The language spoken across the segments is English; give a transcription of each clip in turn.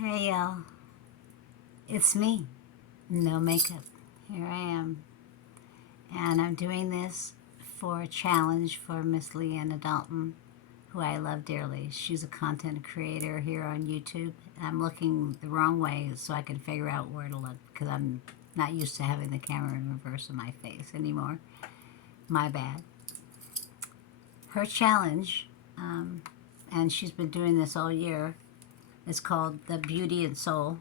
Hey y'all, it's me, no makeup. Here I am, and I'm doing this for a challenge for Miss Leanna Dalton, who I love dearly. She's a content creator here on YouTube. I'm looking the wrong way so I can figure out where to look because I'm not used to having the camera in reverse of my face anymore. My bad. Her challenge, and she's been doing this all year, is called the Beauty and Soul.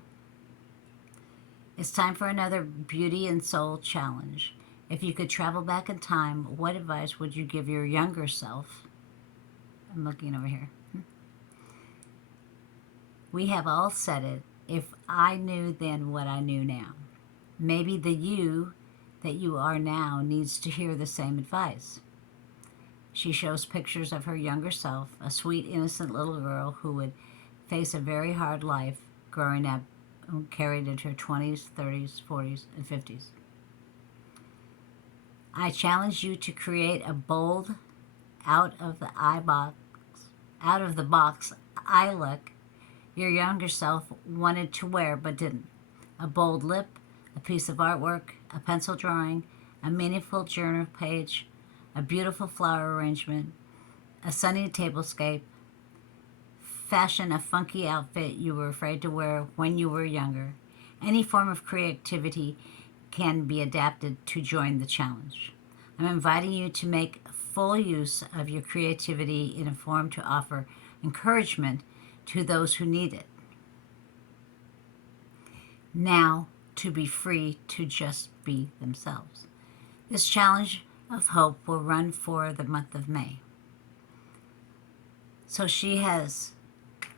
It's time for another Beauty and Soul challenge. If you could travel back in time, what advice would you give your younger self? I'm looking over here. We have all said it. If I knew then what I knew now. Maybe the you that you are now needs to hear the same advice. She shows pictures of her younger self, a sweet, innocent little girl who would face a very hard life growing up, who carried into her 20s, 30s, 40s, and 50s. I challenge you to create a bold, out of the box eye look your younger self wanted to wear but didn't. A bold lip, a piece of artwork, a pencil drawing, a meaningful journal page, a beautiful flower arrangement, a sunny tablescape. Fashion a funky outfit you were afraid to wear when you were younger. Any form of creativity can be adapted to join the challenge. I'm inviting you to make full use of your creativity in a form to offer encouragement to those who need it. Now, to be free to just be themselves. This challenge of hope will run for the month of May. So she has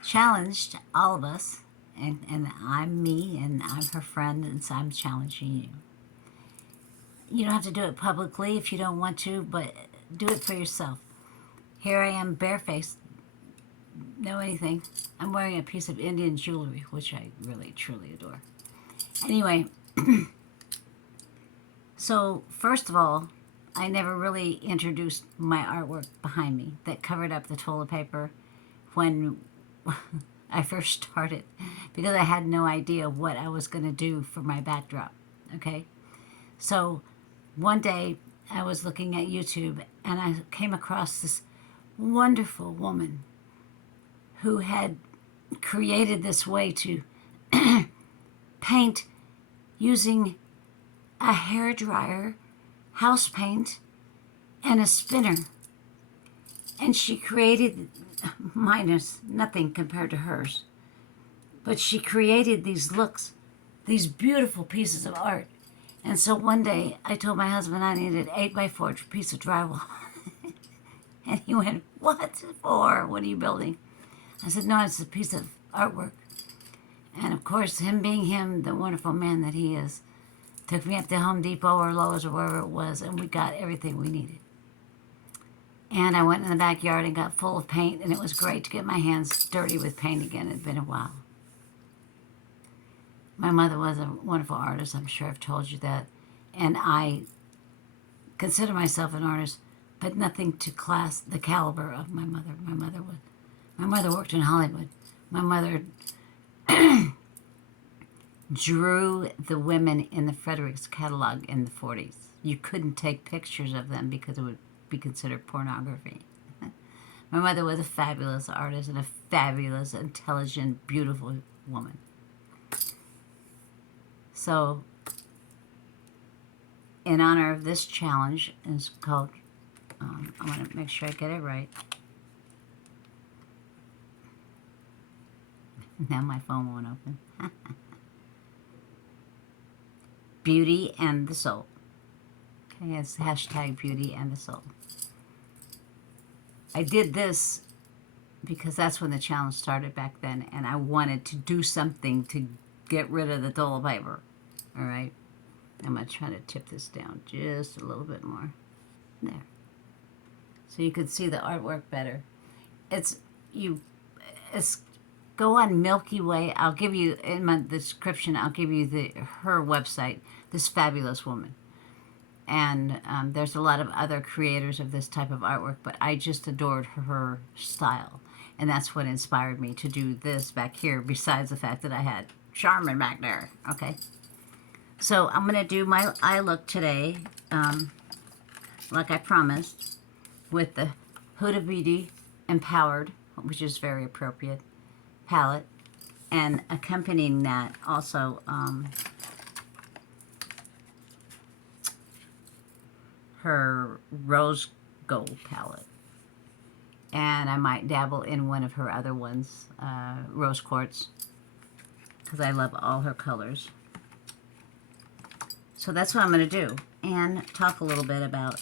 challenged all of us, and I'm me, and I'm her friend, and so I'm challenging you. You don't have to do it publicly if you don't want to, but do it for yourself. Here I am, barefaced, no anything. I'm wearing a piece of Indian jewelry, which I really, truly adore. Anyway, so first of all, I never really introduced my artwork behind me that covered up the toilet paper when I first started, because I had no idea what I was going to do for my backdrop. Okay, so one day I was looking at YouTube and I came across this wonderful woman who had created this way to paint using a hair dryer, house paint, and a spinner. And she created, mine is nothing compared to hers, but she created these looks, these beautiful pieces of art. And so one day I told my husband I needed an 8x4 piece of drywall. And he went, "What for? What are you building?" I said, "No, it's a piece of artwork." And of course, him being him, the wonderful man that he is, took me up to Home Depot or Lowe's or wherever it was, and we got everything we needed. And I went in the backyard and got full of paint, and it was great to get my hands dirty with paint again. It had been a while. My mother was a wonderful artist. I'm sure I've told you that. And I consider myself an artist, but nothing to class the caliber of my mother. My mother worked in Hollywood. My mother drew the women in the Fredericks catalog in the 40s. You couldn't take pictures of them because it would be considered pornography. My mother was a fabulous artist and a fabulous, intelligent, beautiful woman. So, in honor of this challenge, it's called, I want to make sure I get it right. Now my phone won't open. Beauty and the Soul. Okay, it's hashtag Beauty and the Soul. I did this because that's when the challenge started back then, and I wanted to do something to get rid of the toilet paper. All right, I'm going to try to tip this down just a little bit more. There. So you can see the artwork better. It's go on Milky Way. I'll give you, in my description, I'll give you her website, this fabulous woman. And there's a lot of other creators of this type of artwork, but I just adored her style. And that's what inspired me to do this back here, besides the fact that I had Charmin back there, okay? So I'm going to do my eye look today, like I promised, with the Huda Beauty Empowered, which is very appropriate, palette. And accompanying that also her Rose Gold palette. And I might dabble in one of her other ones, Rose Quartz, because I love all her colors. So that's what I'm going to do, and talk a little bit about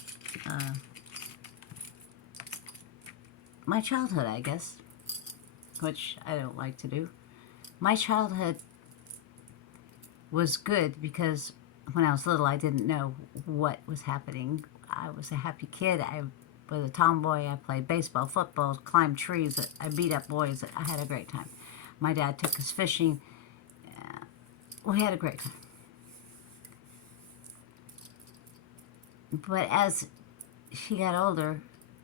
my childhood, I guess, which I don't like to do. My childhood was good because when I was little, I didn't know what was happening. I was a happy kid. I was a tomboy. I played baseball, football, climbed trees. I beat up boys. I had a great time. My dad took us fishing. We had a great time. But as he got older,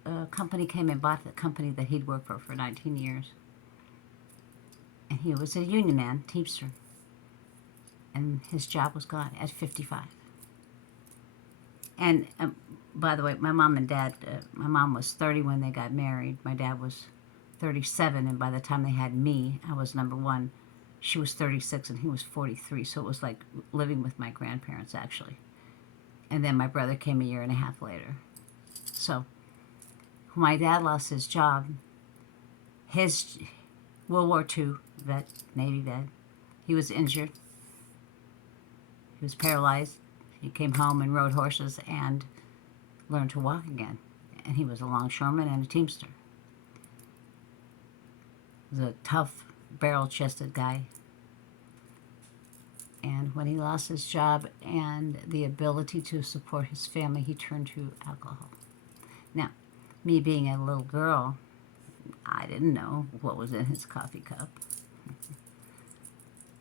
a company came and bought the company that he'd worked for 19 years. And he was a union man, teamster. And his job was gone at 55. And by the way, my mom and dad, my mom was 30 when they got married. My dad was 37, and by the time they had me, I was number one. She was 36 and he was 43, so it was like living with my grandparents, actually. And then my brother came a year and a half later. So when my dad lost his job, his World War II vet, Navy vet, he was injured. He was paralyzed. He came home and rode horses and learned to walk again. And he was a longshoreman and a teamster. He was a tough, barrel-chested guy. And when he lost his job and the ability to support his family, he turned to alcohol. Now, me being a little girl, I didn't know what was in his coffee cup.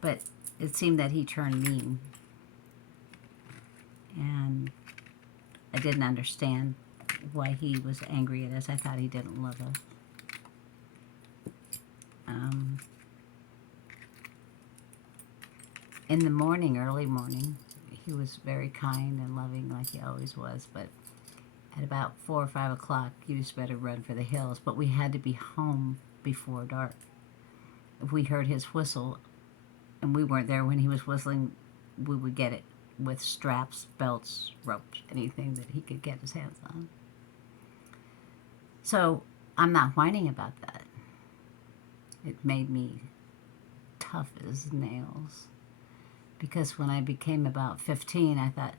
But it seemed that he turned mean. And I didn't understand why he was angry at us. I thought he didn't love us. In the morning, early morning, he was very kind and loving like he always was. But at about 4 or 5 o'clock, you just better run for the hills. But we had to be home before dark. If we heard his whistle, and we weren't there when he was whistling, we would get it with straps, belts, ropes, anything that he could get his hands on. So I'm not whining about that. It made me tough as nails. Because when I became about 15, I thought,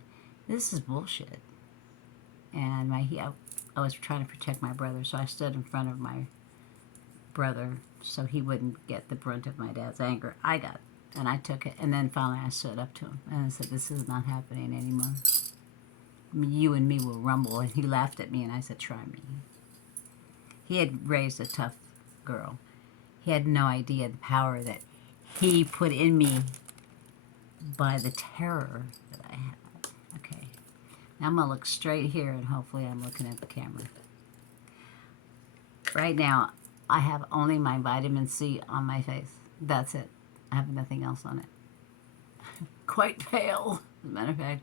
this is bullshit. And I was trying to protect my brother, so I stood in front of my brother so he wouldn't get the brunt of my dad's anger. I got it, and I took it. And then finally I stood up to him, and I said, this is not happening anymore. I mean, you and me will rumble. And he laughed at me, and I said, try me. He had raised a tough girl. He had no idea the power that he put in me by the terror that I had. Okay. Now I'm going to look straight here, and hopefully I'm looking at the camera. Right now, I have only my vitamin C on my face. That's it. I have nothing else on it. Quite pale. As a matter of fact,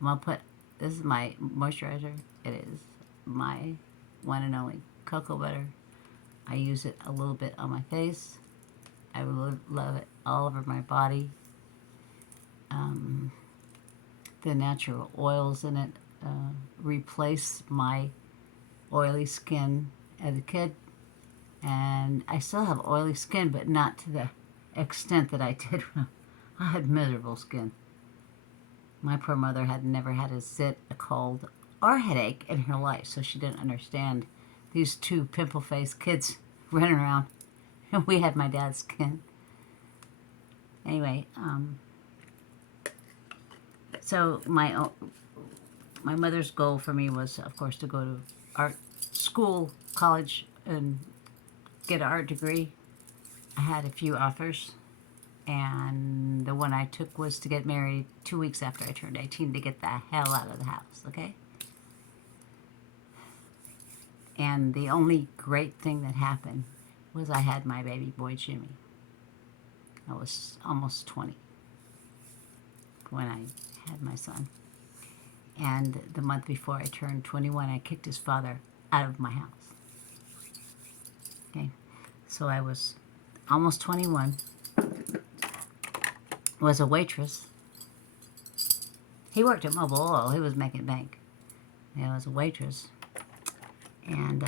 I'm going to put, this is my moisturizer. It is my one and only cocoa butter. I use it a little bit on my face. I love it all over my body. The natural oils in it replace my oily skin as a kid. And I still have oily skin, but not to the extent that I did when I had miserable skin. My poor mother had never had a zit, a cold, or a headache in her life, so she didn't understand these two pimple-faced kids running around. And we had my dad's skin. Anyway, so my mother's goal for me was, of course, to go to art school, college, and get an art degree. I had a few offers, and the one I took was to get married 2 weeks after I turned 18 to get the hell out of the house, okay? And the only great thing that happened was I had my baby boy Jimmy. I was almost 20 when I had my son. And the month before I turned 21, I kicked his father out of my house. Okay, so I was almost 21, was a waitress. He worked at Mobile Oil. He was making bank. I was a waitress. And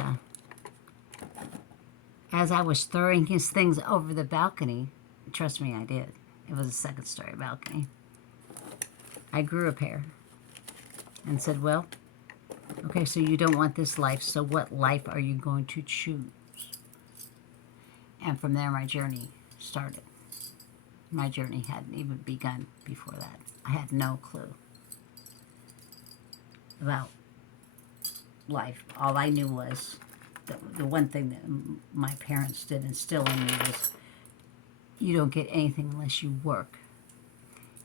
as I was throwing his things over the balcony, trust me, I did. It was a second-story balcony. I grew a pair and said, well, okay, so you don't want this life, so what life are you going to choose? And from there, my journey started. My journey hadn't even begun before that. I had no clue about life. All I knew was the one thing that my parents did instill in me was you don't get anything unless you work.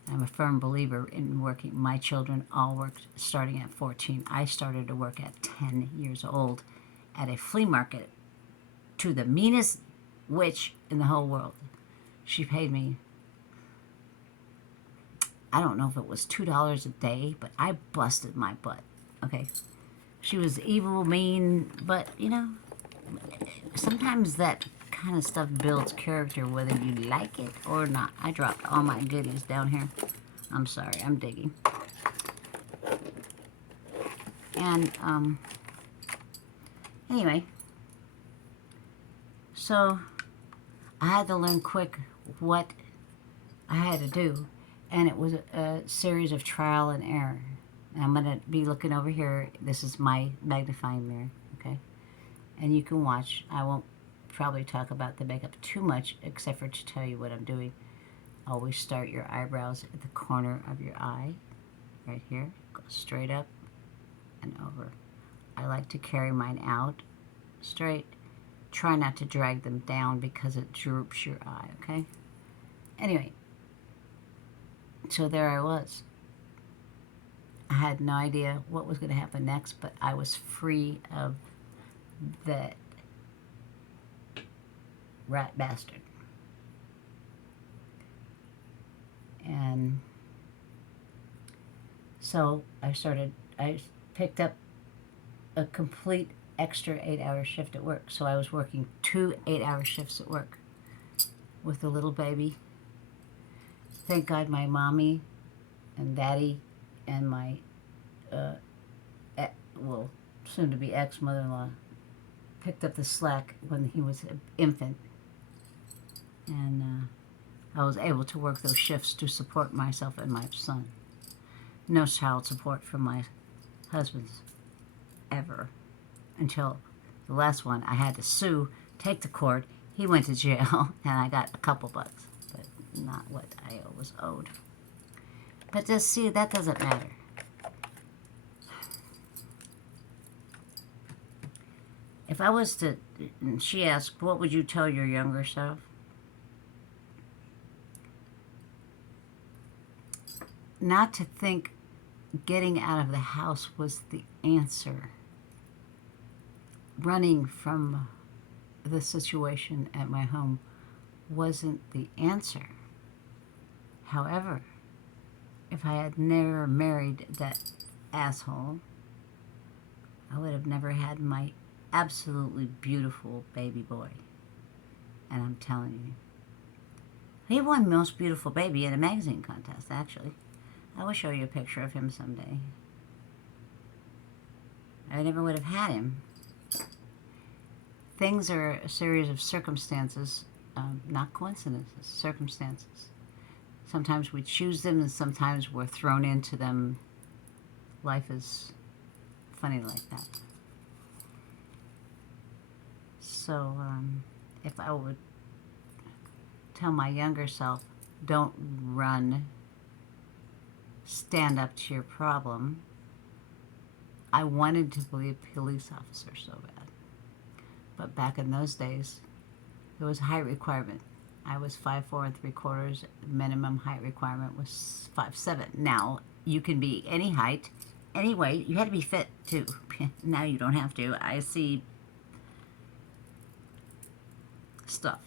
I'm a firm believer in working. My children all worked starting at 14. I started to work at 10 years old at a flea market to the meanest witch in the whole world. She paid me, I don't know if it was $2 a day, but I busted my butt, okay? She was evil, mean, but, you know, sometimes that kind of stuff builds character whether you like it or not. I dropped all my goodies down here. I'm sorry, I'm digging. And, anyway, so I had to learn quick what I had to do, and it was a series of trial and error. And I'm going to be looking over here. This is my magnifying mirror, okay? And you can watch. I won't probably talk about the makeup too much, except for to tell you what I'm doing. Always start your eyebrows at the corner of your eye, right here. Go straight up and over. I like to carry mine out straight. Try not to drag them down because it droops your eye, okay? Anyway, so there I was. I had no idea what was going to happen next, but I was free of that rat bastard. And so I picked up a complete extra 8-hour shift at work. So I was working 2 8-hour shifts at work with a little baby. Thank God my mommy and daddy and my well, soon to be ex-mother-in-law picked up the slack when he was an infant, and I was able to work those shifts to support myself and my son. No child support from my husband's ever, until the last one. I had to sue, take to court. He went to jail, and I got a couple bucks, but not what I was owed. But just see, that doesn't matter. If I was to, and she asked, what would you tell your younger self? Not to think getting out of the house was the answer. Running from the situation at my home wasn't the answer. However, if I had never married that asshole, I would have never had my absolutely beautiful baby boy. And I'm telling you, he won Most Beautiful Baby in a magazine contest, actually. I will show you a picture of him someday. I never would have had him. Things are a series of circumstances, not coincidences, circumstances. Sometimes we choose them and sometimes we're thrown into them. Life is funny like that. So if I would tell my younger self, don't run, stand up to your problem. I wanted to be a police officer so bad. But back in those days, there was a height requirement. I was 5'4" and 3/4. Minimum height requirement was 5'7". Now, you can be any height, any weight. You had to be fit, too. Now you don't have to. I see stuff.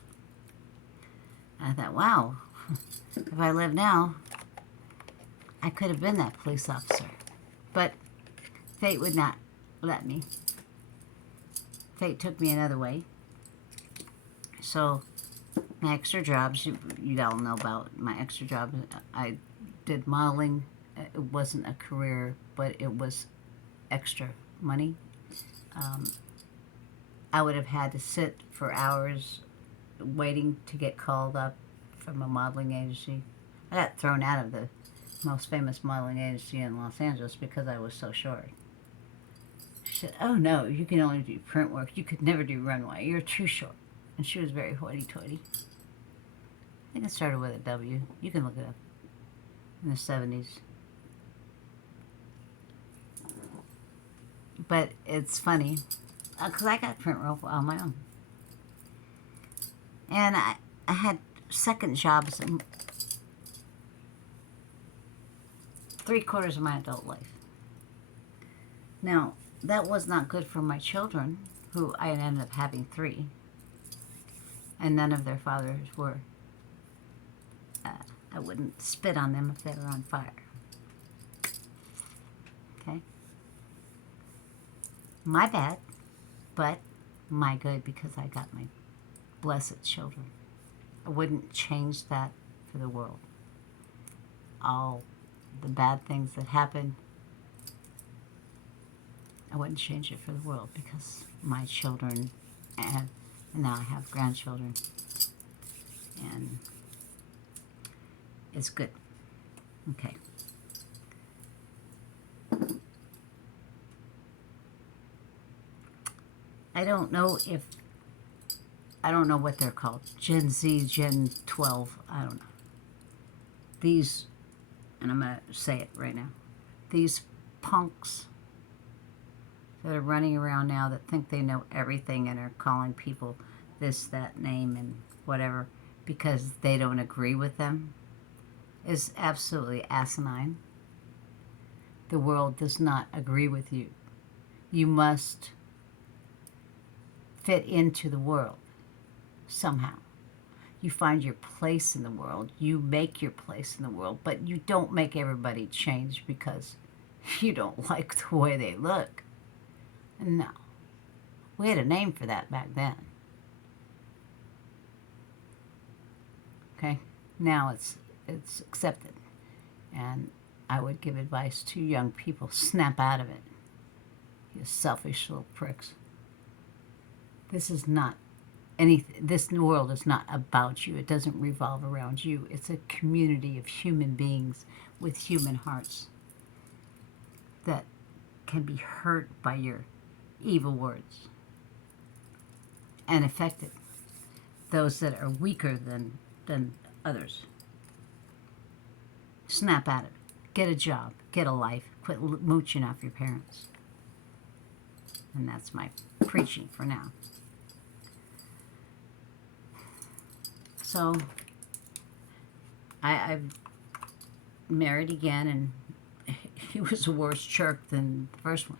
And I thought, wow, if I lived now, I could have been that police officer. But fate would not let me. Fate took me another way. So my extra jobs, you all know about my extra jobs. I did modeling. It wasn't a career, but it was extra money. I would have had to sit for hours waiting to get called up from a modeling agency. I got thrown out of the most famous modeling agency in Los Angeles because I was so short. She said, oh no, you can only do print work. You could never do runway. You're too short. And she was very hoity-toity. I think it started with a W. You can look it up. In the 70s. But it's funny, because I got print roll on my own. And I had second jobs in 3/4 of my adult life. Now, that was not good for my children, who I ended up having 3. And none of their fathers were. I wouldn't spit on them if they were on fire. Okay? My bad, but my good, because I got my blessed children. I wouldn't change that for the world. All the bad things that happened, I wouldn't change it for the world, because my children, and now I have grandchildren, and it's good. Okay. I don't know what they're called. Gen Z, Gen 12, I don't know. These, and I'm going to say it right now, these punks that are running around now that think they know everything and are calling people this, that name, and whatever because they don't agree with them is absolutely asinine. The world does not agree with you. You must fit into the world somehow. You find your place in the world. You make your place in the world, but you don't make everybody change because you don't like the way they look. No. We had a name for that back then. Okay? Now it's accepted. And I would give advice to young people, snap out of it. You selfish little pricks. This is not anything. This world is not about you. It doesn't revolve around you. It's a community of human beings with human hearts that can be hurt by your evil words and affected. Those that are weaker than others. Snap out of it. Get a job. Get a life. Quit mooching off your parents. And that's my preaching for now. So, I'm married again, and he was a worse jerk than the first one.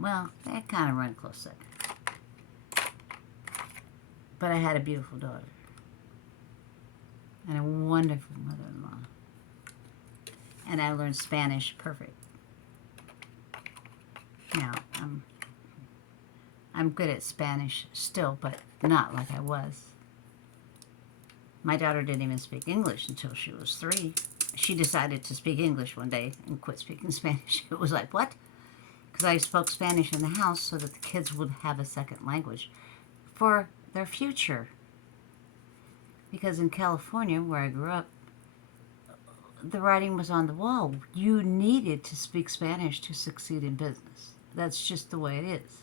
Well, they kind of run close second. But I had a beautiful daughter. And a wonderful mother-in-law. And I learned Spanish perfect. Now, I'm good at Spanish still, but not like I was. My daughter didn't even speak English until she was 3. She decided to speak English one day and quit speaking Spanish. It was like, what? Because I spoke Spanish in the house so that the kids would have a second language for their future. Because in California, where I grew up, the writing was on the wall. You needed to speak Spanish to succeed in business. That's just the way it is.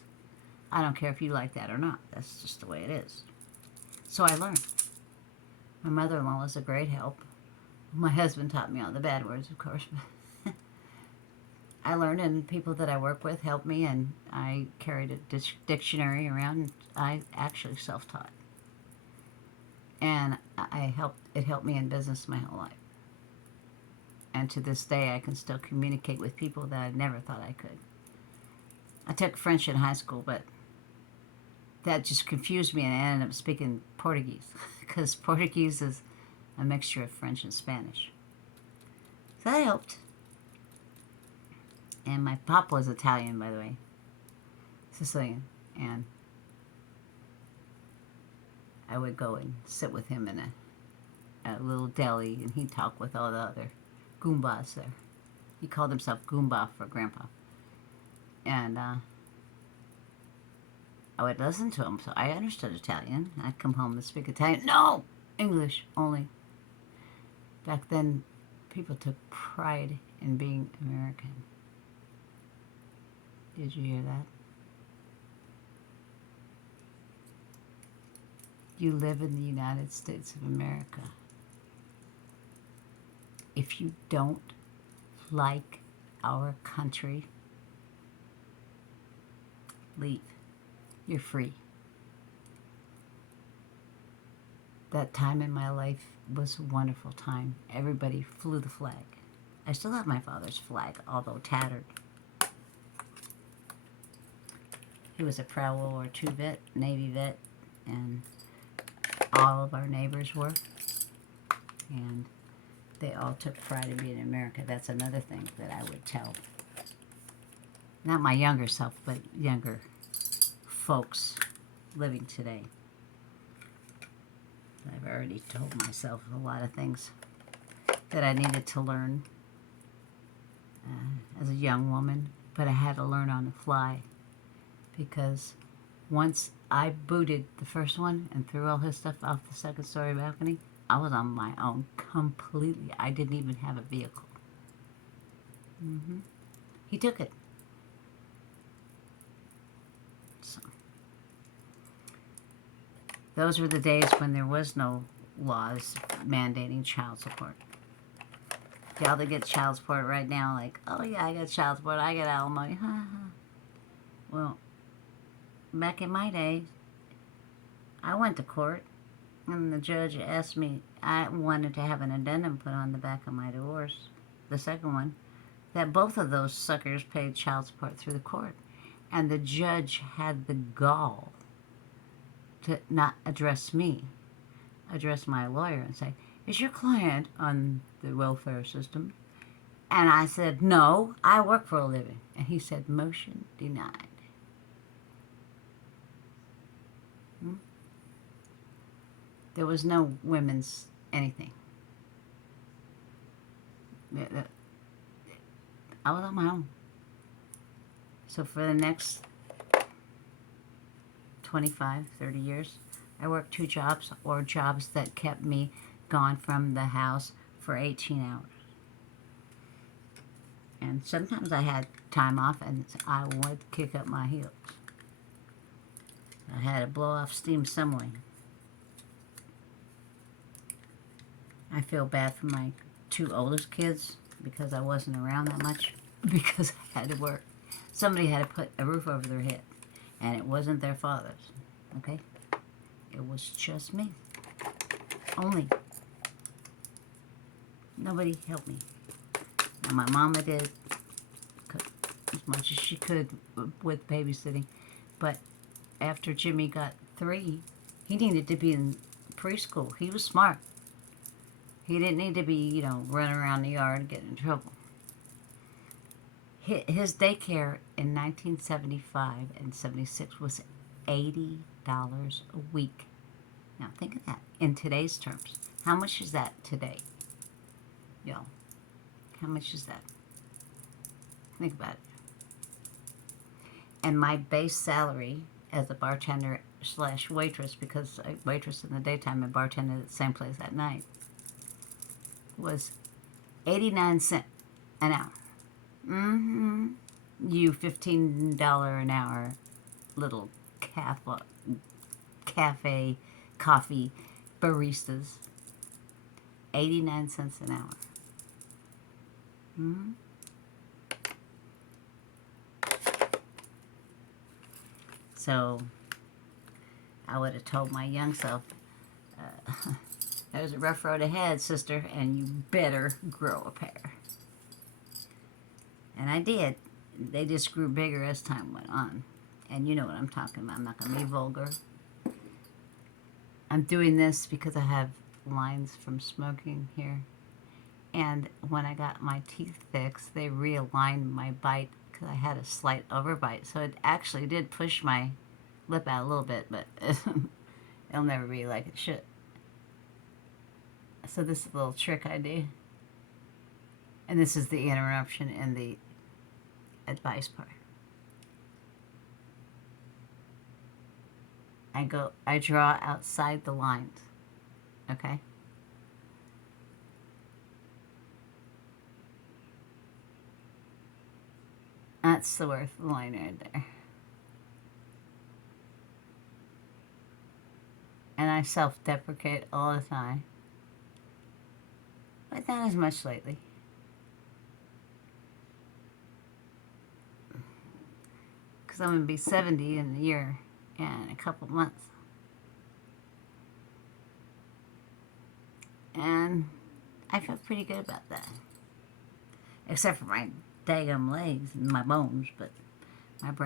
I don't care if you like that or not. That's just the way it is. So I learned. My mother-in-law was a great help. My husband taught me all the bad words, of course. I learned, and people that I work with helped me, and I carried a dictionary around, and I actually self-taught. And it helped me in business my whole life. And to this day, I can still communicate with people that I never thought I could. I took French in high school, but that just confused me, and I ended up speaking Portuguese because Portuguese is a mixture of French and Spanish. So that helped. And my pop was Italian, by the way, Sicilian, and I would go and sit with him in a little deli, and he'd talk with all the other Goombas there. He called himself Goomba for Grandpa. And I would listen to him, so I understood Italian. I'd come home and speak Italian. No! English only. Back then, people took pride in being American. Did you hear that? You live in the United States of America. If you don't like our country, leave. You're free. That time in my life was a wonderful time. Everybody flew the flag. I still have my father's flag, although tattered. He was a proud World War II vet, Navy vet, and all of our neighbors were. And they all took pride in being in America. That's another thing that I would tell. Not my younger self, but younger folks living today. I've already told myself a lot of things that I needed to learn as a young woman, but I had to learn on the fly, because once I booted the first one and threw all his stuff off the second story balcony, I was on my own completely. I didn't even have a vehicle. He took it. So, those were the days when there was no laws mandating child support. Y'all that get child support right now, like, oh yeah, I got child support, I get alimony. Well, back in my day, I went to court, and the judge asked me, I wanted to have an addendum put on the back of my divorce, the second one, that both of those suckers paid child support through the court. And the judge had the gall to not address me, address my lawyer and say, is your client on the welfare system? And I said, no, I work for a living. And he said, motion denied. There was no women's anything. I was on my own. So for the next 25, 30 years, I worked 2 jobs, or jobs that kept me gone from the house for 18 hours. And sometimes I had time off, and I would kick up my heels. I had to blow off steam some way. I feel bad for my 2 oldest kids because I wasn't around that much, because I had to work. Somebody had to put a roof over their head, and it wasn't their father's, okay? It was just me. Only. Nobody helped me. And my mama did as much as she could with babysitting, but after Jimmy got 3, he needed to be in preschool. He was smart. He didn't need to be, running around the yard and getting in trouble. His daycare in 1975 and 76 was $80 a week. Now think of that in today's terms. How much is that today? Y'all, how much is that? Think about it. And my base salary as a bartender / waitress, because I waitress in the daytime and bartender at the same place at night, was 89 cents an hour. You $15 an hour little cafe coffee baristas. 89 cents an hour. So I would have told my young self, there's a rough road ahead, sister, and you better grow a pair. And I did. They just grew bigger as time went on. And you know what I'm talking about. I'm not going to be vulgar. I'm doing this because I have lines from smoking here. And when I got my teeth fixed, they realigned my bite because I had a slight overbite. So it actually did push my lip out a little bit, but it'll never be like it should. So this is a little trick I do. And this is the interruption and the advice part. I draw outside the lines, okay? That's the worth the line right there. And I self-deprecate all the time. But not as much lately. Because I'm going to be 70 in a year and a couple months. And I feel pretty good about that. Except for my daggum legs and my bones, but my brain